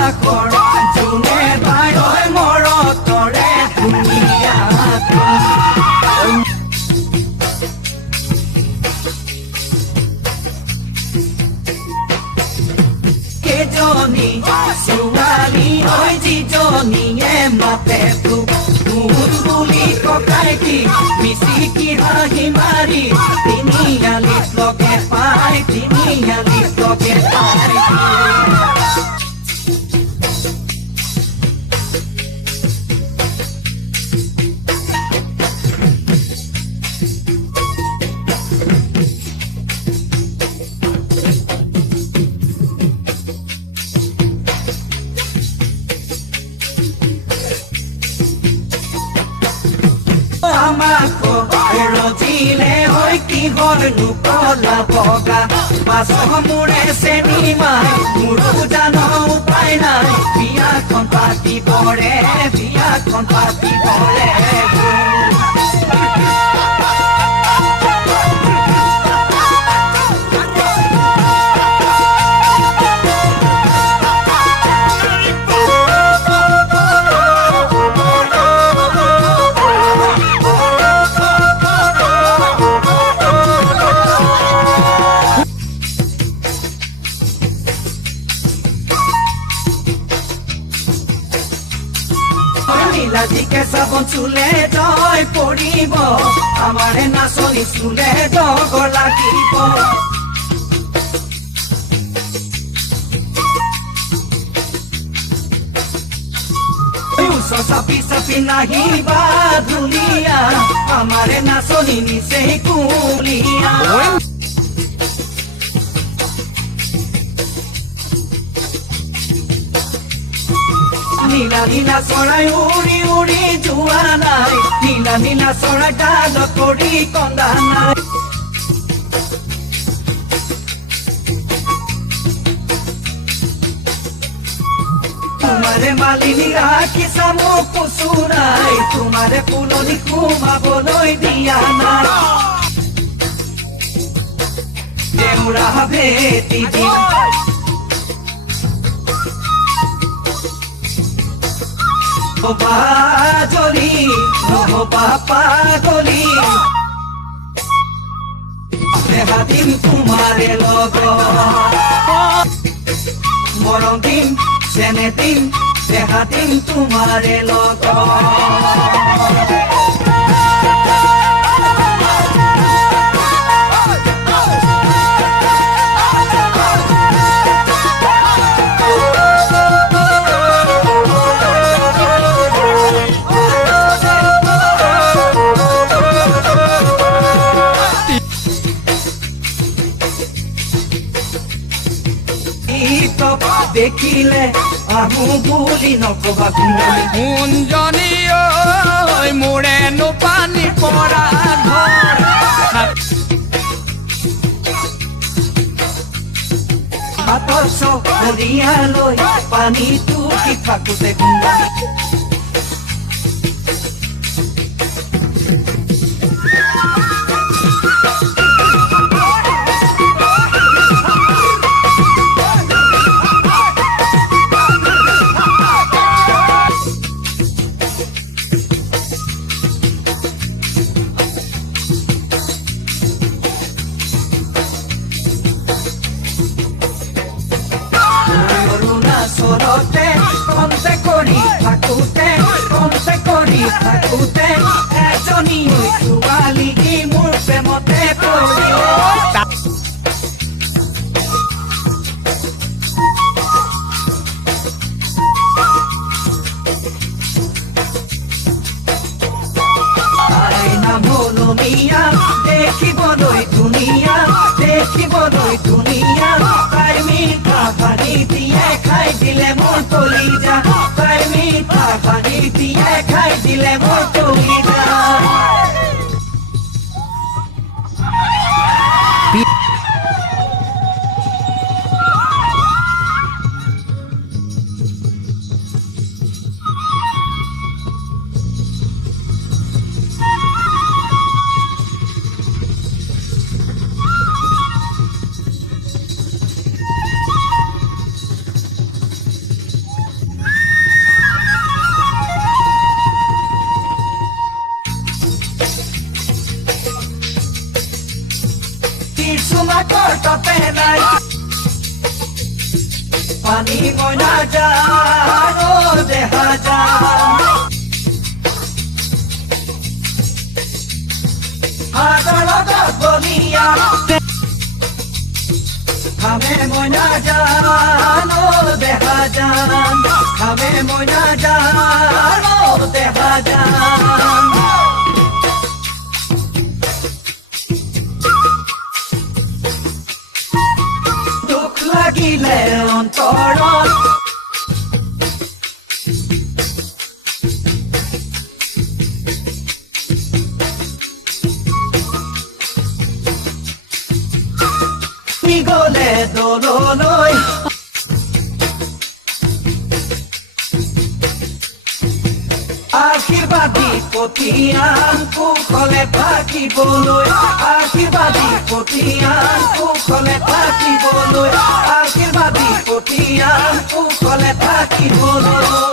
আকাশৰ জোনে বাই মৰতৰে দুনিয়াখন কেজনী ছোৱালী হৈ যিজনীয়ে মাতে তোক মোৰ বুলি ককাই কি মিচিকি হাঁহি মাৰি তিনিআলিত লগে পাই তিনিআলিত লগে পাই আমাকো ৰজিলে হৈ কিহৰ নুকলা বগা মাছ মোৰে চেনি মাই মোৰো জানো উপায় নাই বিয়াখন পাতিবৰে নীলাজিকে চাবন চুলে জয় পৰিব আমাৰে নাচনি চুলে জগ লাগিব চাপি চাপি নাহিবা ধুলিয়া আমাৰে নাচনি নিচে কুলিয়া নীলা নীলা চৰাই উৰি উৰি যোৱা নাই নীলা নীলা চৰাই ডাল কৰি কন্দা নাই তোমাৰে মালিনী ৰাখিছা মোক কুচুৰাই তোমাৰে ফুলনি সোমাবলৈ দিয়া নাই দেউৰা ভেটি দিম পাজলি নহবা পাগলি দেখা দিম তোমাৰে লগত মৰম দিম চেনে দিম দেখা দিম তোমাৰে লগত দেখিলে আহো বুলি নকবা কুঞ্জনী ঐ মোৰেনো পানী পৰা ঘৰ হাতৰ চৰিয়ালৈ পানীটো কি থাকোতে কুঞ্জনী থাকোতে এজনী ছোৱালী মোৰ প্ৰেমতে পৰিলে মিয়া দেখিবলৈ ধুনীয়া তাই মিঠা পানী দিয়ে খাই দিলে মোৰ কলিজা তাই মিঠা পানী দিয়ে খাই দিলে মোৰ কলিজা পানী মই নাজানো দেহা জান হাজাৰত বলিয়া খামে মই নাজানো দেহা জান খামে মই নাজানো দেহা জান দুখ লাগিলে অন্তৰত গলে দললৈ আশীৰ্বাদী পঠিয়ান কুশলে থাকিবলৈ আশীৰ্বাদী পঠিয়ান কুশলে থাকিবলৈ আশীৰ্বাদী পঠিয়ান কুশলে থাকিবলৈ